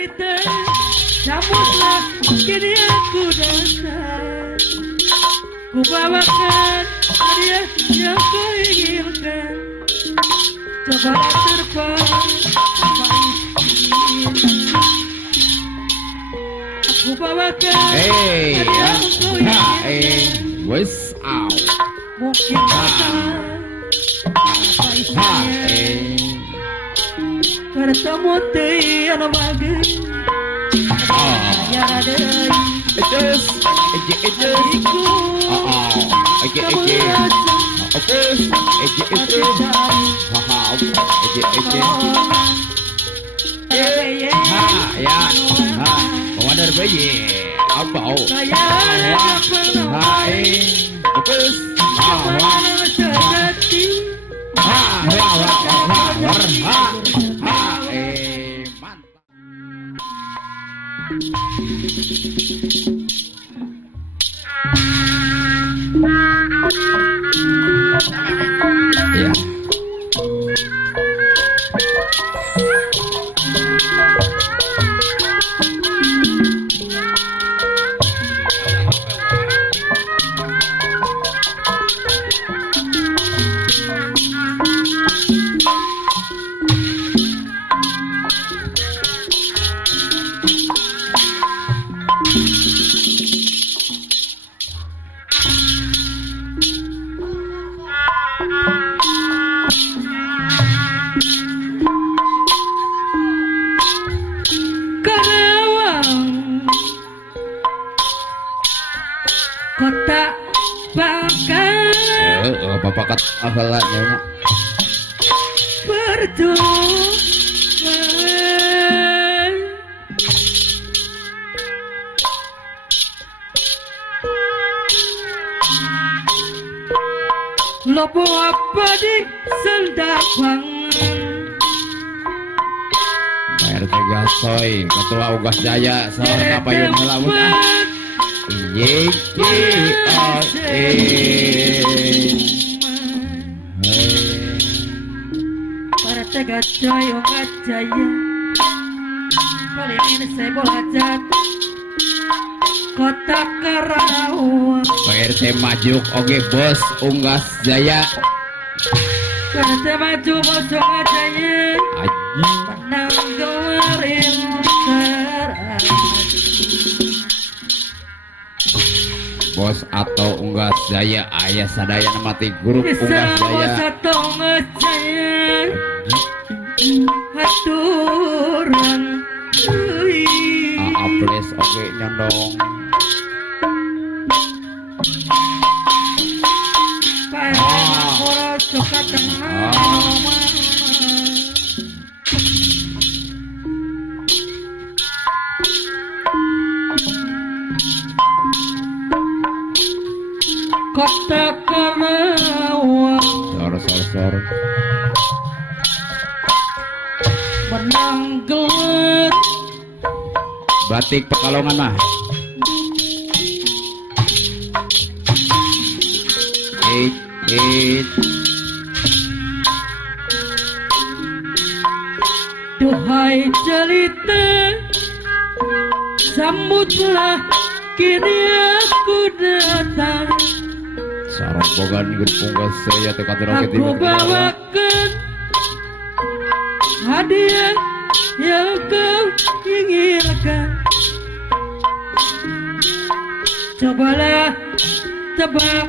cerita, sambutlah kini aku datang. Ku bawakan hadiah yang kau inginkan. Cobalah terbang aku bawakan hadiah yang kau inginkan. Wes out. Mungkin akan apa isinya. Bertemu tiada bagai ya ada Ejes. diriku Eje. Ya. Komandan bayi. Apa? Fokus. Ya. Karawang kota Bangka Bapak kat akalanya. perjuangan lopo apa di sendapangan RT Gasoy, Ketua Ugas Jaya, seorang kapayun melawan. para tegas jaya jaya paling ini saya bola jatuh kota Karawang RT Majuk, oke bos Unggas Jaya. RT maju bosong jaya Aji. menang kemarin Bos atau Unggas Jaya, ayah sadaya mati grup Unggas Jaya. satu ngejaya haturan Aples oke nyondong. Kota Karawang Sor. menang gelar Batik Pekalongan mah. duhai cerita sambutlah kini aku datang. Sarang bogan grup Unggas Jaya teka roket Aku bawakan hadiah yang kau inginkan. Cobalah tebak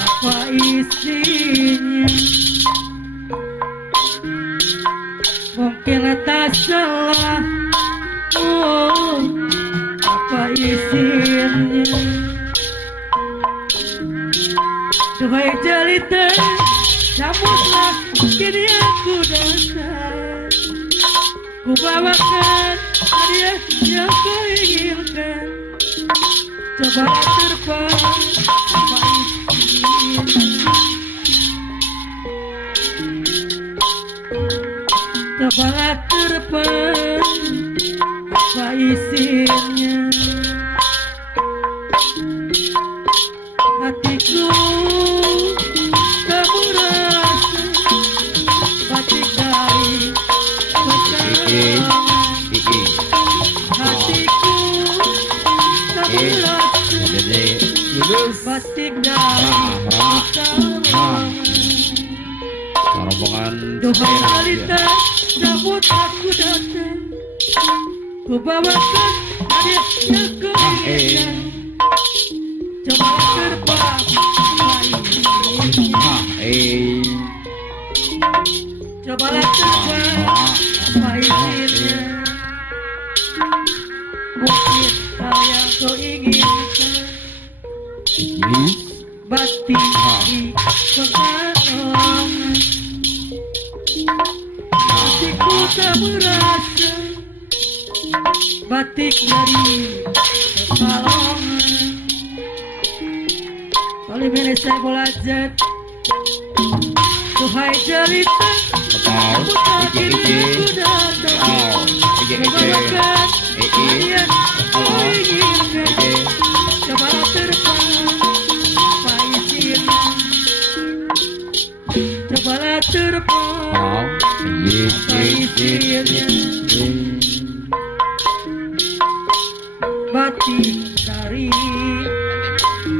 apa isinya. Mungkin tak salah apa isinya. Duhai cerita sambutlah kini aku datang. Ku bawakan hadiah yang kau inginkan. Coba terbang apa isinya. Coba terbang apa isinya. Hatiku kamu rasa batik dari kota hatiku tak merasa batik dari rombongan Duhai Alita, jemput aku datang. Ku bawakan hadiah yang ku inginkan. Coba terbang cobalah terbang izinnya. Mungkin kau yang kau inginkan. Batik di pegangan. Hatiku tak merasa batik dari pekalongan. Kali ini saya belajar. Duhai cerita, aku tak ingin datang. Membawakan hadiah kau inginkan. Coba terbang apa isinya. Cobalah terbang batik dari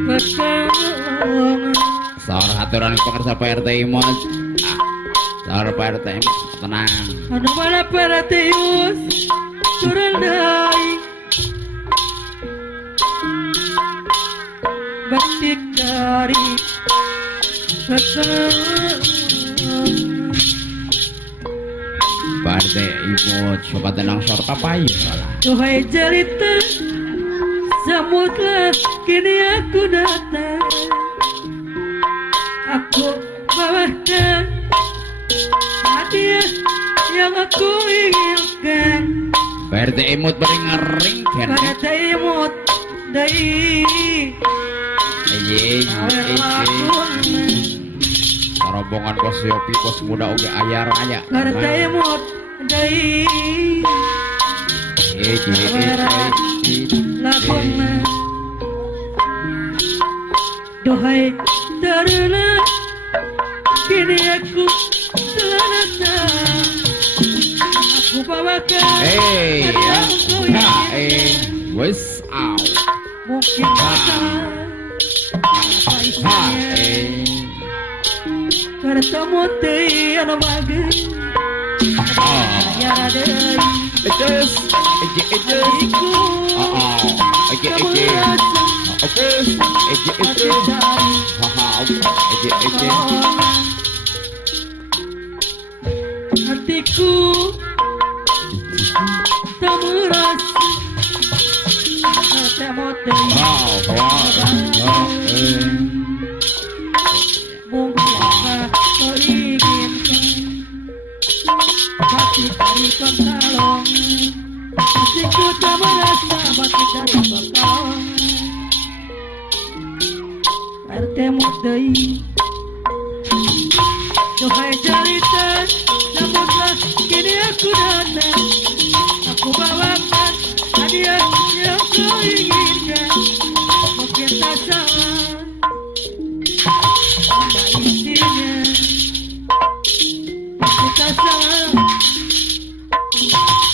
pekalongan. Saur haturan pekerja PRT Imut. Saur PRT Imut tenang. Anu mana perhatius turun dari batik dari pekalongan. PRT Imut coba tenang saur papayu. Duhai jelita, sambutlah kini aku datang. Aku bawakan hadiah yang aku inginkan. PRT Imut beri ngering kan. PRT Imut dari rombongan bos Yopi bos muda oge ayar aya. PRT Imut dari lakona. Duhai darana, kini aku telah datang. Aku bawakan hadiah kau inginkan. wes au. Mungkin saja apa isinya. Bertemu tiada bagai ya radai. Ejes. Hatiku tak merasa batik dari pekalongan. Hatiku tak merasa mungkinkah kau inginkan batik dari pekalongan. Hatiku tak merasa batik dari pekalongan. Bertemu deui. Duhai cerita, sambutlah kini aku datang. Aku bawakan hadiah yang kau inginkan. Mungkin tak salah apa isinya. Mungkin tak salah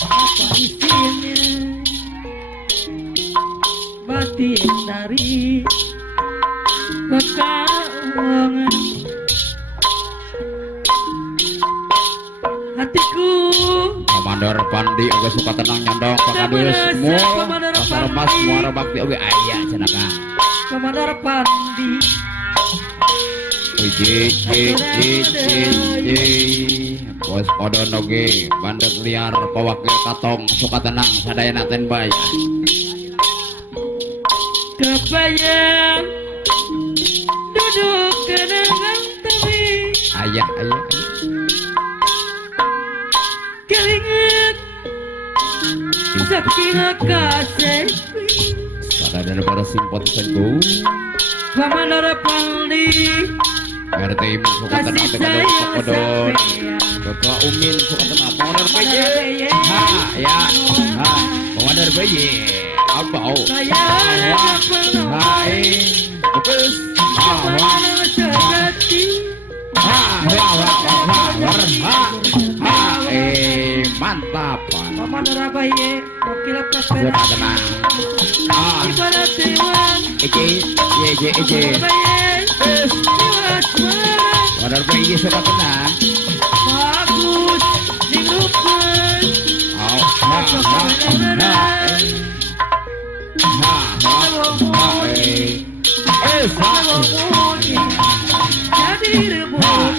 apa isinya. Batik dari pekalongan. Hatiku Komandan Pandi oge suka tenang nyandong pakadus semua. Pasar Mas Muara Bakti oge aya cenaka. Komandan Pandi Bos Odon oge bandet liar pawakil katong suka tenang sadayana ten bay. kebayang duduk kenangan tapi Ayah kelingat saking kasih pada daripada simpatisanku Pamanara Pandi RT suka tenang kasih dengan sayang Odon sampean. Ketua Umin suka tenang Komandan PJ Komandan PJ Abau Sayang penuh Bukes Pamanara sejati Mas mantapan Pamanor baye Rokilap suka kasperan tenang ah Ibarat dewan iki ye Baye Ibarat barang Padahal bayi suka tenang Bagus Ningrupan oh ha Jadi rebut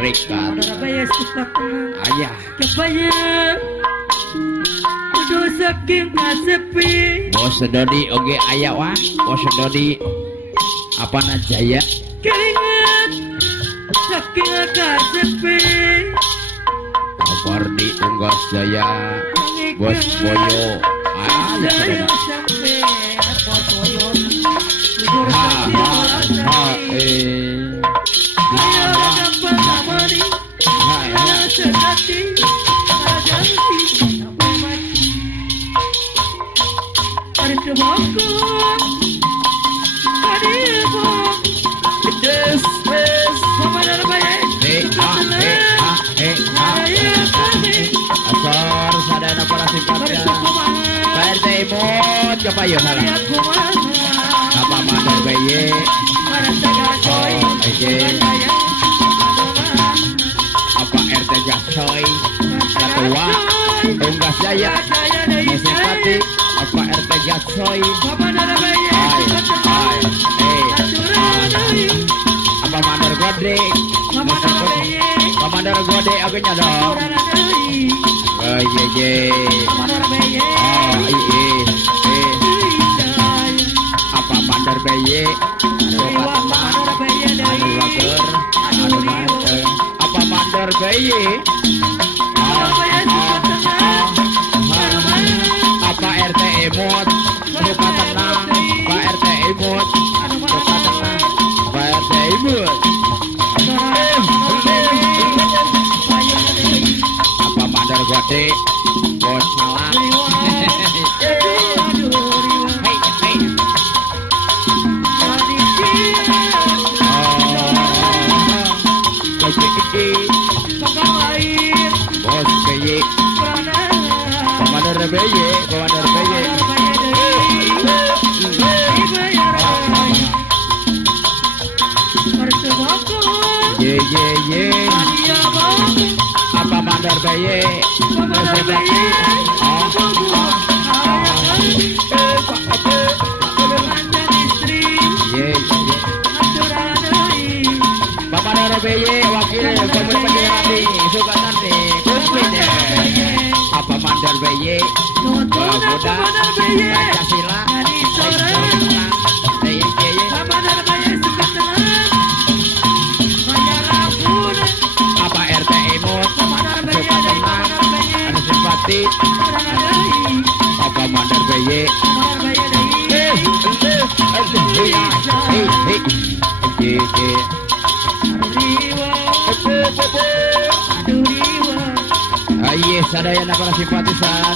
Rika Pamanor baye suka tenang ayah Kebanyak Udah saking kasepi bos sedodi oge ayah wah bos sedodi apa najaya Keringat Saking kasepi kabar di Tunggas Jaya bos boyo ayah Saya sedona sampai Apa boyo ha Saya dapat amani Rasa hati Rajanti Sampai mati Ada kebakar Ada bom des Pamanor baye Suka tenang Saya kami asor sadana para simpatnya PRT imut kepayo salah Lihat kumana apa mandor bayi Para tegar coy oke Saya apa RT Gasoy ketua Tunggas Jaya Musipati apa RT Gasoy Pamanor baye Suka tenang apa mandor gede Pamanor baye apa mandor gede agaknya dong oh ye Pamanor baye oh apa mandor bayi suka tenang anu bager anu manteng apa mandor bayi apa RT imut suka tenang Pak RT imut suka tenang Pak RT imut apa mandor gede bos salah hei iki bos bayi Komandan bayi ye apa mandar bayi ye Bapak Dara bayi wakil Gubernur Penjelasan suka nanti kumpulnya apa mandar bayi Buddha Pancasila apa RT imut suka tenang ada simpati apa mandar bayi ayo sadaya para simpatisan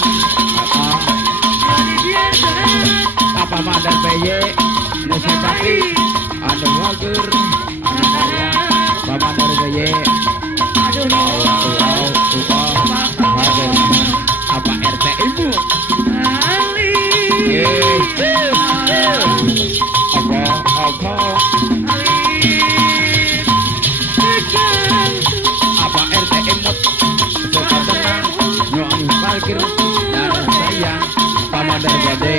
apa mandar bayi ada simpati ada wager ada sayang apa mandar bayi apa RT ibu apa apa RT imut suka tenang nyuang parkir dan sayang apa mandar gede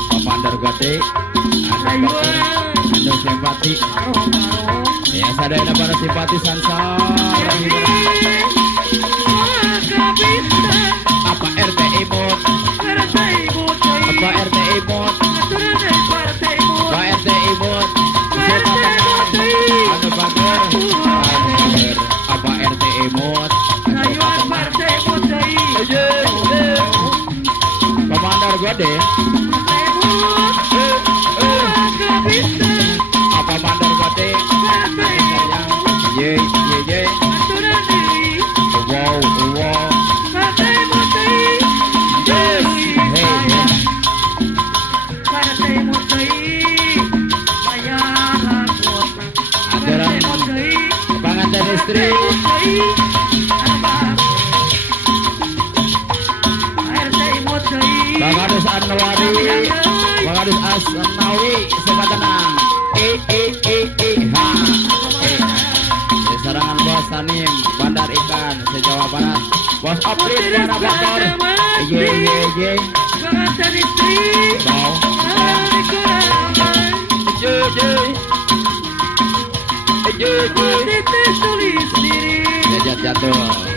apa mandar gede ada bager ada simpati ya sadaya para simpatisan apa RT imut apa RT imut Pak RT imut suka tenang anu bager apa RT imut Komandar gede apa mandar gede ye wow aturan istri. Bagadus Anwari, Bagadus Asnawi, sebat tenang. Ha. Serangan bos Tanim, Bandar Ikan, se-Jawa Barat. Bos Oprit, Muara Bogor. Ye. Bau. Jatuh.